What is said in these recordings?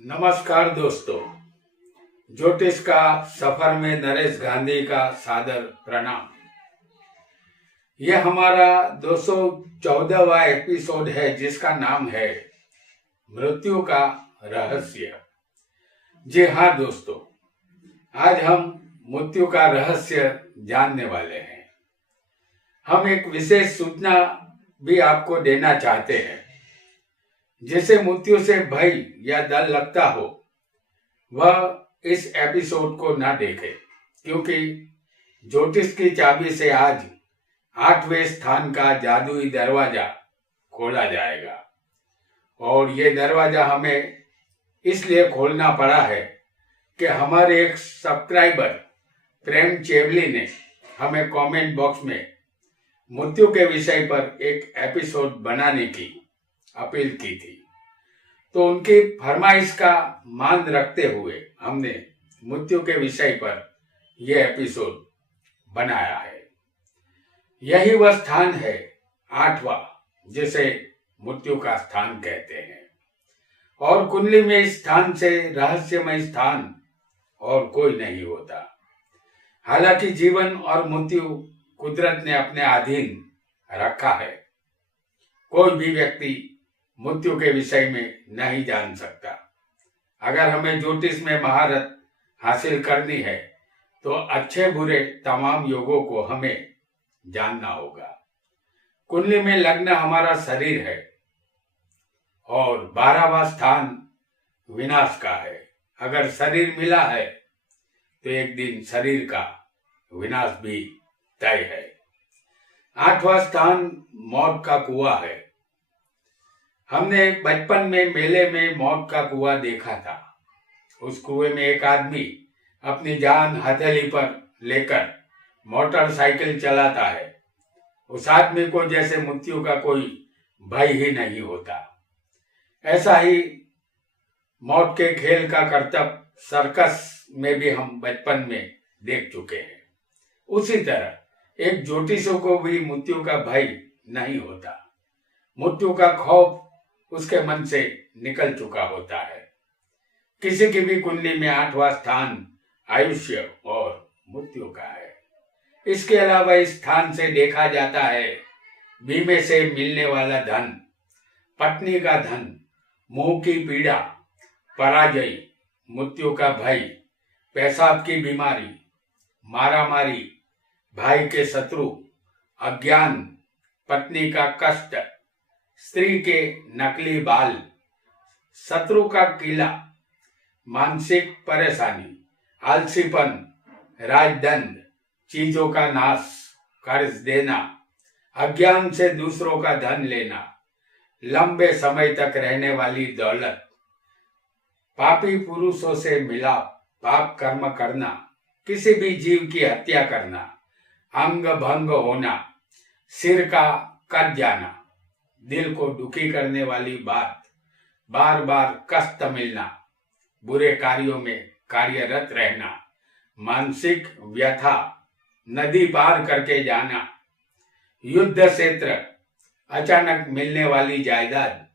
नमस्कार दोस्तों। ज्योतिष का सफर में नरेश गांधी का सादर प्रणाम। यह हमारा 214वां एपिसोड है जिसका नाम है मृत्यु का रहस्य। जी हाँ दोस्तों, आज हम मृत्यु का रहस्य जानने वाले हैं। हम एक विशेष सूचना भी आपको देना चाहते हैं। जिसे मृत्यु से भय या डर लगता हो वह इस एपिसोड को ना देखे, क्योंकि ज्योतिष की चाबी से आज 8वें स्थान का जादुई दरवाजा खोला जाएगा। और ये दरवाजा हमें इसलिए खोलना पड़ा है कि हमारे एक सब्सक्राइबर प्रेम चेवली ने हमें कमेंट बॉक्स में मृत्यु के विषय पर एक एपिसोड बनाने की अपील की थी। तो उनकी फरमाइश का मान रखते हुए हमने मृत्यु के विषय पर यह एपिसोड बनाया है। यही वह स्थान है 8वां, जिसे मृत्यु का स्थान कहते हैं। और कुंडली में इस स्थान से रहस्यमय स्थान और कोई नहीं होता। हालांकि जीवन और मृत्यु कुदरत ने अपने अधीन रखा है। कोई भी व्यक्ति मृत्यु के विषय में नहीं जान सकता। अगर हमें ज्योतिष में महारत हासिल करनी है तो अच्छे बुरे तमाम योगों को हमें जानना होगा। कुंडली में लग्न हमारा शरीर है और 12वां स्थान विनाश का है। अगर शरीर मिला है तो एक दिन शरीर का विनाश भी तय है। 8वां स्थान मौत का कुआं है। हमने बचपन में मेले में मौत का कुआं देखा था। उस कुएं में एक आदमी अपनी जान हथेली पर लेकर मोटरसाइकिल चलाता है। उस आदमी को जैसे मृत्यु का कोई भय ही नहीं होता। ऐसा ही मौत के खेल का करतब सर्कस में भी हम बचपन में देख चुके हैं। उसी तरह एक ज्योतिषी को भी मृत्यु का भय नहीं होता। मृत्यु का खौफ उसके मन से निकल चुका होता है। किसी की भी कुंडली में 8वां स्थान आयुष्य और मृत्यु का है। इसके अलावा इस स्थान से देखा जाता है बीमे से मिलने वाला धन, पत्नी का धन, मुंह की पीड़ा, पराजय, मृत्यु का भय, पेशाब की बीमारी, मारामारी, भाई के शत्रु, अज्ञान, पत्नी का कष्ट, स्त्री के नकली बाल, शत्रु का किला, मानसिक परेशानी, आलसीपन, राजदंड, चीजों का नाश, कर्ज देना, अज्ञान से दूसरों का धन लेना, लंबे समय तक रहने वाली दौलत, पापी पुरुषों से मिला, पाप कर्म करना, किसी भी जीव की हत्या करना, अंग भंग होना, सिर का कट जाना, दिल को दुखी करने वाली बात, बार बार कष्ट मिलना, बुरे कार्यों में कार्यरत रहना, मानसिक व्यथा, नदी पार करके जाना, युद्ध क्षेत्र, अचानक मिलने वाली जायदाद,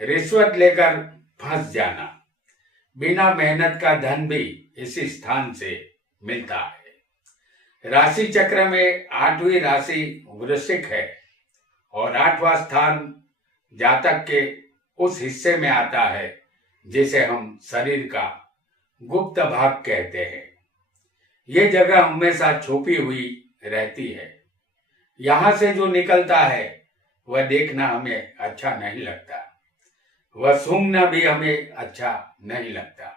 रिश्वत लेकर फंस जाना, बिना मेहनत का धन भी इसी स्थान से मिलता है। राशि चक्र में 8वीं राशि वृश्चिक है और 8वां स्थान जातक के उस हिस्से में आता है जिसे हम शरीर का गुप्त भाग कहते हैं। ये जगह हमेशा छुपी हुई रहती है। यहाँ से जो निकलता है वह देखना हमें अच्छा नहीं लगता, वह सूंघना भी हमें अच्छा नहीं लगता।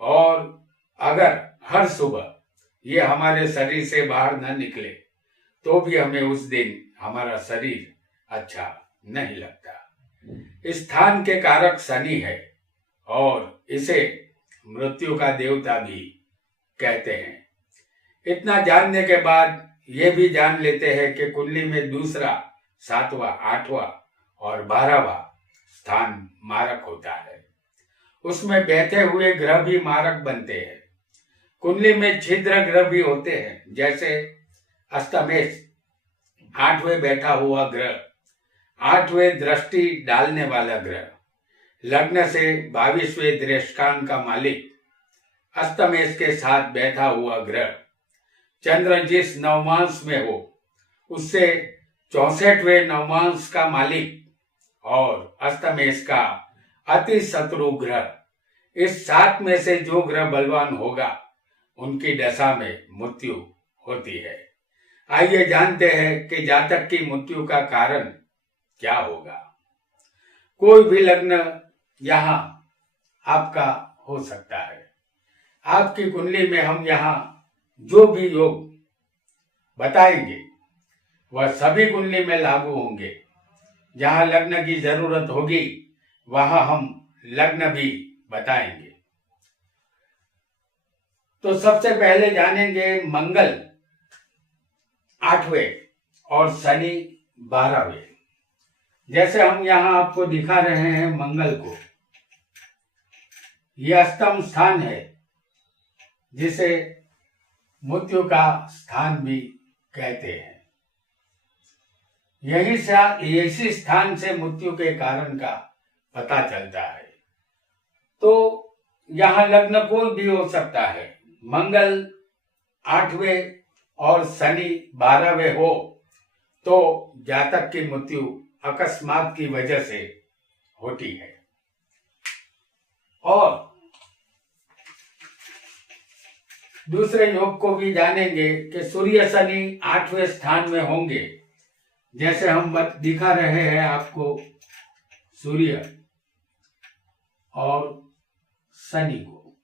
और अगर हर सुबह ये हमारे शरीर से बाहर न निकले तो भी हमें उस दिन हमारा शरीर अच्छा नहीं लगता। इस स्थान के कारक शनि है और इसे मृत्यु का देवता भी कहते हैं। इतना जानने के बाद ये भी जान लेते हैं कि कुंडली में दूसरा, 7वां, 8वां और 12वां स्थान मारक होता है। उसमें बैठे हुए ग्रह भी मारक बनते हैं। कुंडली में छिद्र ग्रह भी होते हैं, जैसे अष्टमेश 8वें बैठा हुआ ग्रह, 8वें दृष्टि डालने वाला ग्रह, लग्न से 22वें दृष्टांत का मालिक अस्तमेष के साथ बैठा हुआ ग्रह चंद्र जिस नवमांश में हो उससे 64वें नवमांश का मालिक और अस्तमेष का अति शत्रु ग्रह, इस 7 में से जो ग्रह बलवान होगा उनकी दशा में मृत्यु होती है। आइए जानते हैं कि जातक की मृत्यु का कारण क्या होगा। कोई भी लग्न यहाँ आपका हो सकता है। आपकी कुंडली में हम यहाँ जो भी योग बताएंगे वह सभी कुंडली में लागू होंगे। जहाँ लग्न की जरूरत होगी वहां हम लग्न भी बताएंगे। तो सबसे पहले जानेंगे मंगल 8वें और शनि 12वें। जैसे हम यहाँ आपको दिखा रहे हैं मंगल को, यह अष्टम स्थान है जिसे मृत्यु का स्थान भी कहते हैं। इसी स्थान से मृत्यु के कारण का पता चलता है। तो यहाँ लग्न कोई भी हो सकता है। मंगल 8वें और शनि 12वें हो तो जातक की मृत्यु अकस्मात की वजह से होती है। और दूसरे योग को भी जानेंगे कि सूर्य शनि 8वें स्थान में होंगे। जैसे हम दिखा रहे हैं आपको सूर्य और शनि को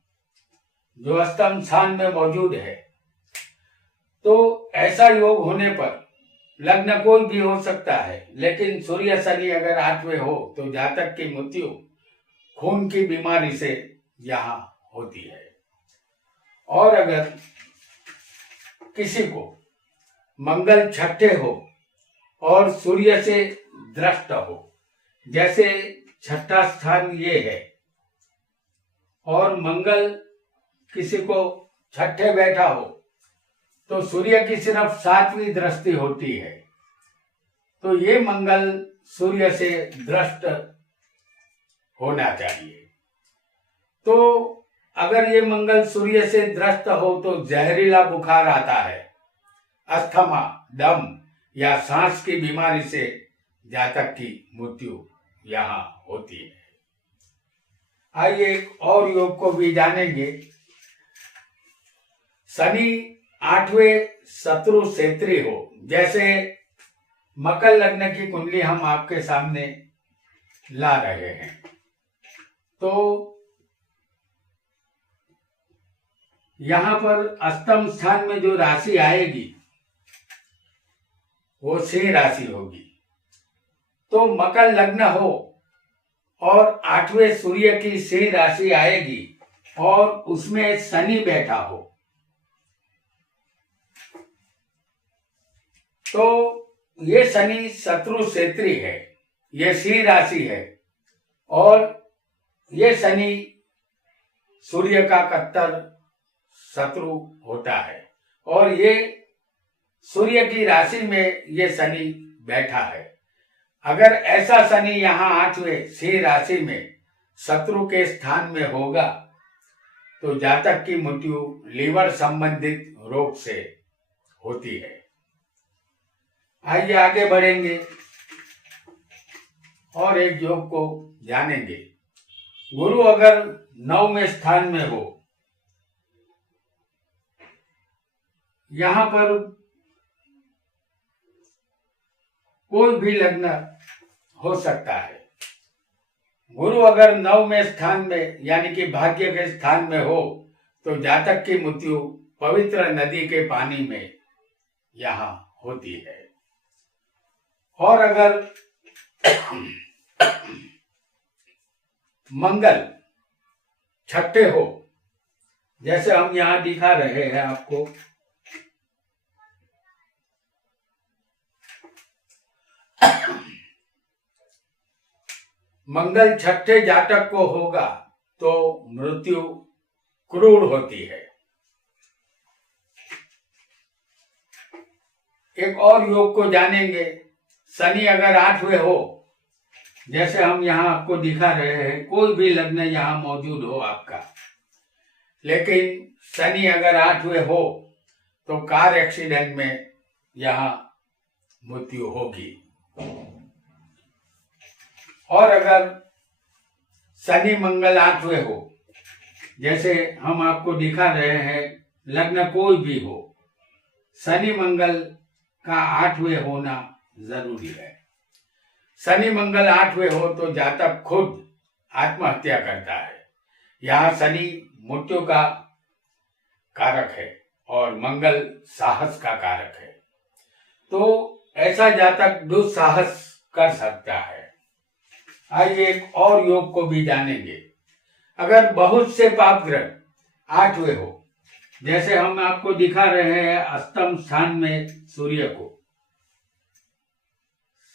जो अष्टम स्थान में मौजूद है। तो ऐसा योग होने पर लग्न कोई भी हो सकता है, लेकिन सूर्य शनि अगर 8वें हो तो जातक की मृत्यु खून की बीमारी से यहाँ होती है। और अगर किसी को मंगल 6ठे हो और सूर्य से दृष्ट हो, जैसे 6ठा स्थान ये है और मंगल किसी को 6ठे बैठा हो तो सूर्य की सिर्फ 7वीं दृष्टि होती है। तो ये मंगल सूर्य से दृष्ट होना चाहिए। तो अगर ये मंगल सूर्य से दृष्ट हो तो जहरीला बुखार आता है, अस्थमा, दम या सांस की बीमारी से जातक की मृत्यु यहाँ होती है। आइए एक और योग को भी जानेंगे। शनि 8वें शत्रु क्षेत्री हो, जैसे मकर लग्न की कुंडली हम आपके सामने ला रहे हैं। तो यहाँ पर अष्टम स्थान में जो राशि आएगी वो सिंह राशि होगी। तो मकर लग्न हो और 8वें सूर्य की सिंह राशि आएगी और उसमें शनि बैठा हो तो ये शनि शत्रु क्षेत्री है, ये सिंह राशि है और ये शनि सूर्य का कट्टर शत्रु होता है और ये सूर्य की राशि में ये शनि बैठा है। अगर ऐसा शनि यहाँ 8वें सिंह राशि में शत्रु के स्थान में होगा तो जातक की मृत्यु लीवर संबंधित रोग से होती है। आइए आगे बढ़ेंगे और एक योग को जानेंगे। गुरु अगर 9वें स्थान में हो, यहाँ पर कोई भी लग्न हो सकता है। गुरु अगर 9वें स्थान में यानी कि भाग्य के स्थान में हो तो जातक की मृत्यु पवित्र नदी के पानी में यहाँ होती है। और अगर मंगल 6ठे हो, जैसे हम यहाँ दिखा रहे हैं आपको, मंगल 6ठे जातक को होगा तो मृत्यु क्रूर होती है। एक और योग को जानेंगे। शनि अगर 8वें हो, जैसे हम यहाँ आपको दिखा रहे हैं, कोई भी लग्न यहाँ मौजूद हो आपका, लेकिन शनि अगर 8वें हो तो कार एक्सीडेंट में यहाँ मृत्यु होगी। और अगर शनि मंगल 8वें हो, जैसे हम आपको दिखा रहे हैं, लग्न कोई भी हो, शनि मंगल का 8वें होना जरूरी है। शनि मंगल 8वें हो तो जातक खुद आत्महत्या करता है। यहाँ शनि मृत्यु का कारक है और मंगल साहस का कारक है, तो ऐसा जातक दुस्साहस कर सकता है। आइए एक और योग को भी जानेंगे। अगर बहुत से पाप ग्रह 8वें हो, जैसे हम आपको दिखा रहे हैं, अष्टम स्थान में सूर्य को,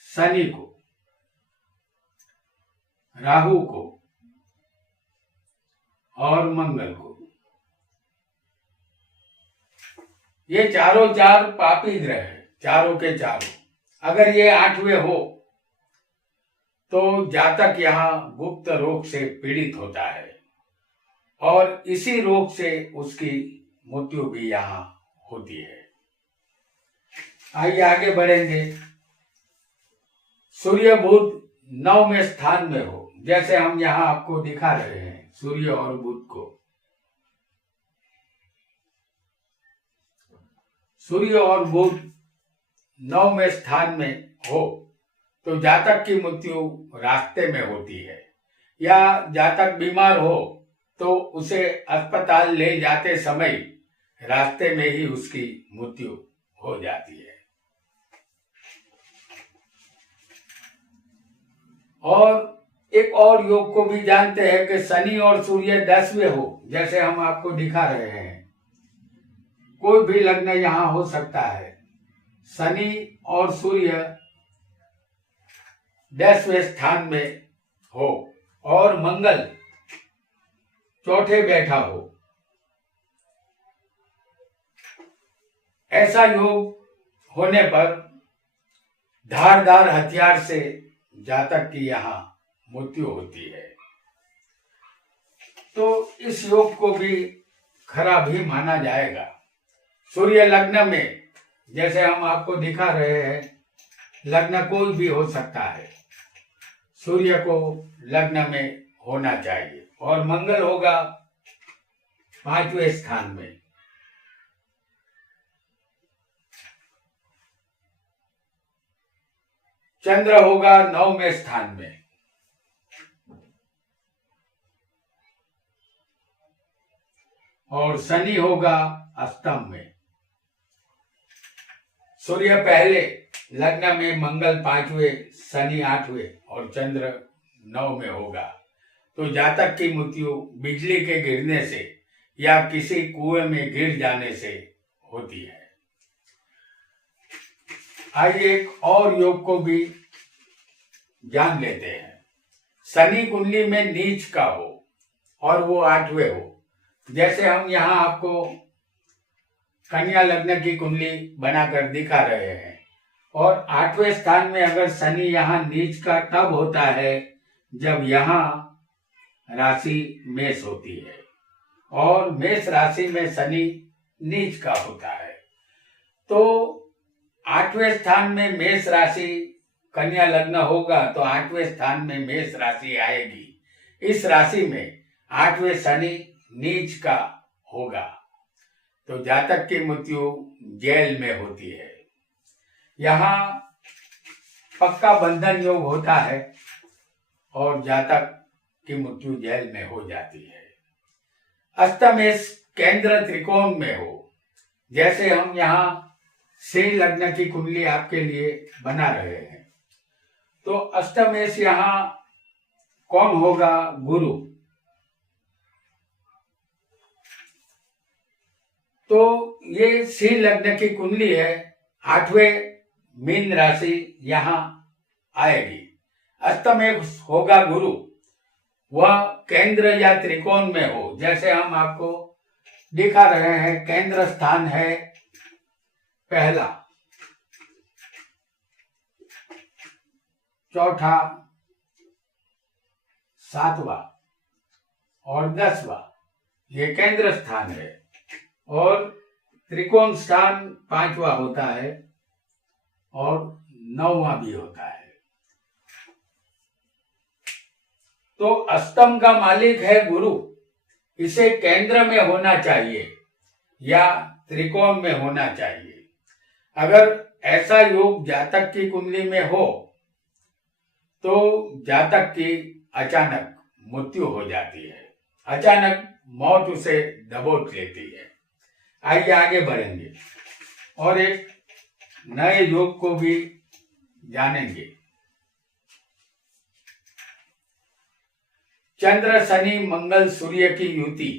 शनि को, राहु को और मंगल को, ये चारों चार पापी ग्रह है, चारों के चारों। अगर ये 8वें हो तो जातक यहाँ गुप्त रोग से पीड़ित होता है और इसी रोग से उसकी मृत्यु भी यहाँ होती है। आइए आगे बढ़ेंगे। सूर्य बुध 9वें स्थान में हो, जैसे हम यहाँ आपको दिखा रहे हैं, सूर्य और बुध को। सूर्य और बुध 9वें स्थान में हो तो जातक की मृत्यु रास्ते में होती है, या जातक बीमार हो तो उसे अस्पताल ले जाते समय रास्ते में ही उसकी मृत्यु हो जाती है। और एक और योग को भी जानते हैं कि शनि और सूर्य 10वें हो, जैसे हम आपको दिखा रहे हैं। कोई भी लग्न यहाँ हो सकता है। शनि और सूर्य 10वें स्थान में हो और मंगल चौथे बैठा हो, ऐसा योग होने पर धारदार हथियार से जातक की यहाँ मृत्यु होती है। तो इस योग को भी खराब ही माना जाएगा। सूर्य लग्न में, जैसे हम आपको दिखा रहे हैं, लग्न कोई भी हो सकता है, सूर्य को लग्न में होना चाहिए और मंगल होगा 5वें स्थान में। चंद्र होगा 9वें स्थान में और शनि होगा अष्टम में। सूर्य पहले, लग्न में मंगल 5वें, शनि 8वें और चंद्र 9 में होगा तो जातक की मृत्यु बिजली के गिरने से या किसी कुएं में गिर जाने से होती है। आइए एक और योग को भी जान लेते हैं। शनि कुंडली में नीच का हो और वो 8वें हो, जैसे हम यहाँ आपको कन्या लग्न की कुंडली बनाकर दिखा रहे हैं। और 8वें स्थान में अगर शनि यहाँ नीच का तब होता है जब यहाँ राशि मेष होती है और मेष राशि में शनि नीच का होता है। तो 8वें स्थान में मेष राशि कन्या लग्न होगा तो 8वें स्थान में मेष राशि आएगी। इस राशि में 8वें शनि नीच का होगा तो जातक की मृत्यु जेल में होती है। यहाँ पक्का बंधन योग होता है और जातक की मृत्यु जेल में हो जाती है। अष्टमेश केंद्र त्रिकोण में हो, जैसे हम यहाँ सिंह लग्न की कुंडली आपके लिए बना रहे हैं, तो अष्टमेश यहाँ कौन होगा? गुरु। तो ये सिंह लग्न की कुंडली है, 8वें मीन राशि यहाँ आएगी। अष्टमेश होगा गुरु, वह केंद्र या त्रिकोण में हो, जैसे हम आपको दिखा रहे हैं। केंद्र स्थान है पहला, चौथा 7वां और 10वां ये केंद्र स्थान है, और त्रिकोण स्थान 5वां होता है और 9वां भी होता है। तो अष्टम का मालिक है गुरु, इसे केंद्र में होना चाहिए या त्रिकोण में होना चाहिए। अगर ऐसा योग जातक की कुंडली में हो तो जातक की अचानक मृत्यु हो जाती है, अचानक मौत उसे दबोच लेती है। आइए आगे बढ़ेंगे और एक नए योग को भी जानेंगे। चंद्र शनि मंगल सूर्य की युति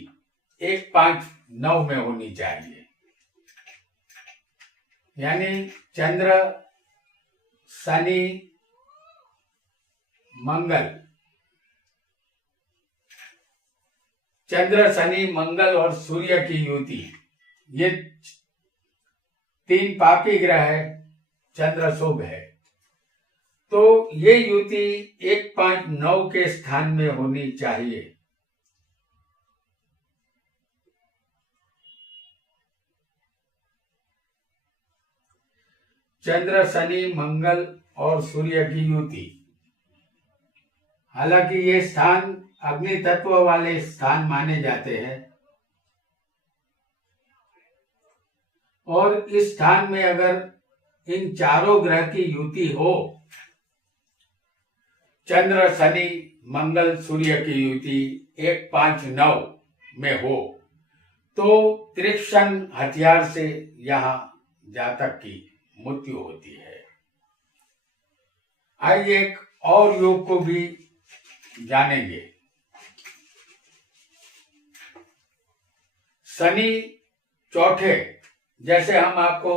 1-5-9 में होनी चाहिए। यानी चंद्र शनि मंगल, चंद्र शनि मंगल और सूर्य की युति, ये 3 पापी ग्रह है, चंद्र शुभ है। तो ये युति 1-5-9 के स्थान में होनी चाहिए। चंद्र शनि मंगल और सूर्य की युति, हालांकि ये स्थान अग्नि तत्व वाले स्थान माने जाते हैं, और इस स्थान में अगर इन चारों ग्रह की युति हो, चंद्र शनि मंगल सूर्य की युति 1-5-9 में हो, तो तीक्ष्ण हथियार से यहाँ जातक की मृत्यु होती है। आइए एक और योग को भी जानेंगे। शनि चौथे, जैसे हम आपको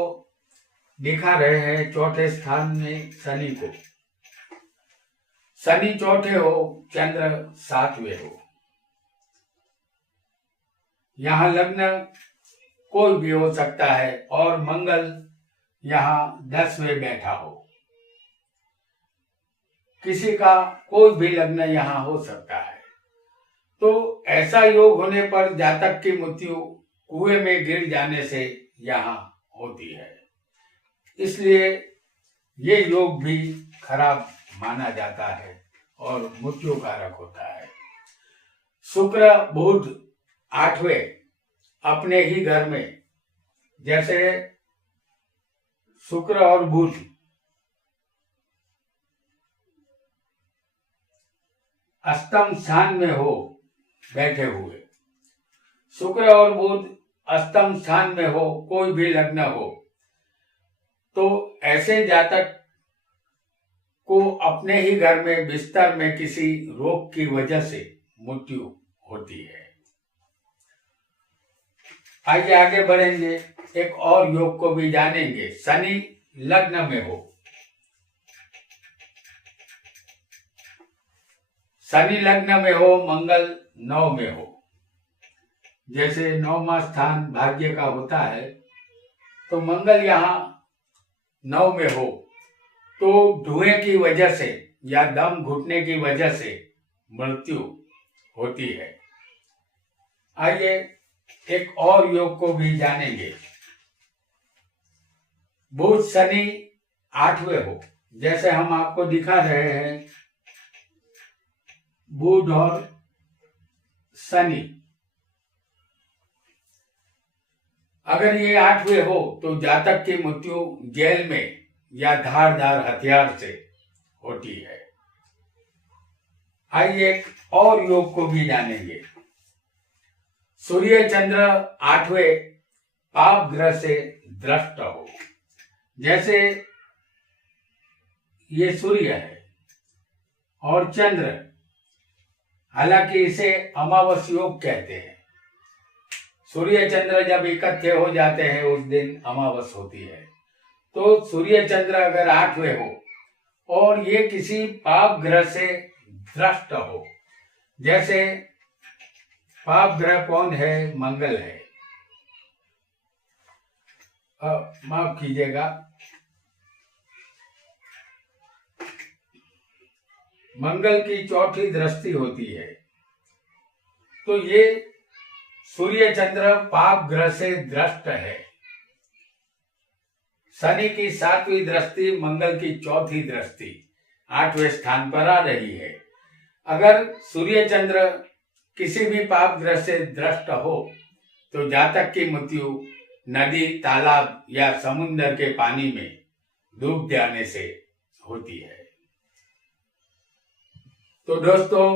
दिखा रहे हैं चौथे स्थान में शनि को, शनि चौथे हो, चंद्र 7वें हो। यहाँ लग्न कोई भी हो सकता है और मंगल यहाँ 10वें बैठा हो, किसी का कोई भी लग्न यहाँ हो सकता है। तो ऐसा योग होने पर जातक की मृत्यु कुएं में गिर जाने से यहाँ होती है, इसलिए ये योग भी खराब माना जाता है और मृत्यु कारक होता है। शुक्र बुध 8वें अपने ही घर में, जैसे शुक्र और बुध अष्टम स्थान में हो बैठे हुए, शुक्र और बुध अष्टम स्थान में हो, कोई भी लग्न हो, तो ऐसे जातक को अपने ही घर में बिस्तर में किसी रोग की वजह से मृत्यु होती है। आइए आगे बढ़ेंगे, एक और योग को भी जानेंगे। शनि लग्न में हो, शनि लग्न में हो, मंगल 9 में हो, जैसे 9वां स्थान भाग्य का होता है, तो मंगल यहाँ 9 में हो तो धुएं की वजह से या दम घुटने की वजह से मृत्यु होती है। आइए एक और योग को भी जानेंगे। बुध शनि 8वें हो, जैसे हम आपको दिखा रहे हैं, बुध और शनि, अगर ये 8वें हो तो जातक की मृत्यु जेल में या धारदार हथियार से होती है। आइए एक और योग को भी जानेंगे। सूर्य चंद्र 8वें पाप ग्रह से दृष्ट हो, जैसे ये सूर्य है और चंद्र, हालांकि इसे अमावस योग कहते हैं। सूर्य चंद्र जब इकट्ठे हो जाते हैं उस दिन अमावस होती है। तो सूर्य चंद्र अगर 8वें हो और ये किसी पाप ग्रह से दृष्ट हो, जैसे पाप ग्रह कौन है? मंगल है। माफ कीजिएगा, मंगल की चौथी दृष्टि होती है। तो ये सूर्य चंद्र पाप ग्रह से द्रष्ट है। शनि की 7वीं दृष्टि, मंगल की चौथी दृष्टि 8वें स्थान पर आ रही है। अगर सूर्य चंद्र किसी भी पाप ग्रह से द्रष्ट हो तो जातक की मृत्यु नदी, तालाब या समुद्र के पानी में डूब जाने से होती है। तो दोस्तों,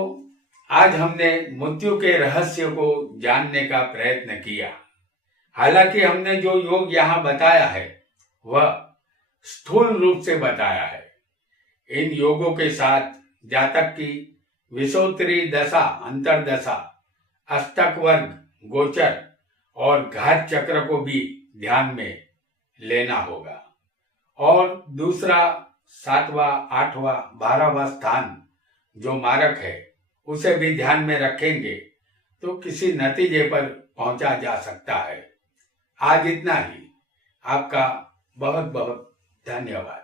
आज हमने मृत्यु के रहस्य को जानने का प्रयत्न किया। हालांकि हमने जो योग यहाँ बताया है वह स्थूल रूप से बताया है। इन योगों के साथ जातक की विषोत्तरी दशा, अंतरदशा, अष्टक वर्ग, गोचर और घात चक्र को भी ध्यान में लेना होगा। और दूसरा 7वां, 8वां, 12वां स्थान जो मारक है उसे भी ध्यान में रखेंगे तो किसी नतीजे पर पहुंचा जा सकता है। आज इतना ही। आपका बहुत बहुत धन्यवाद।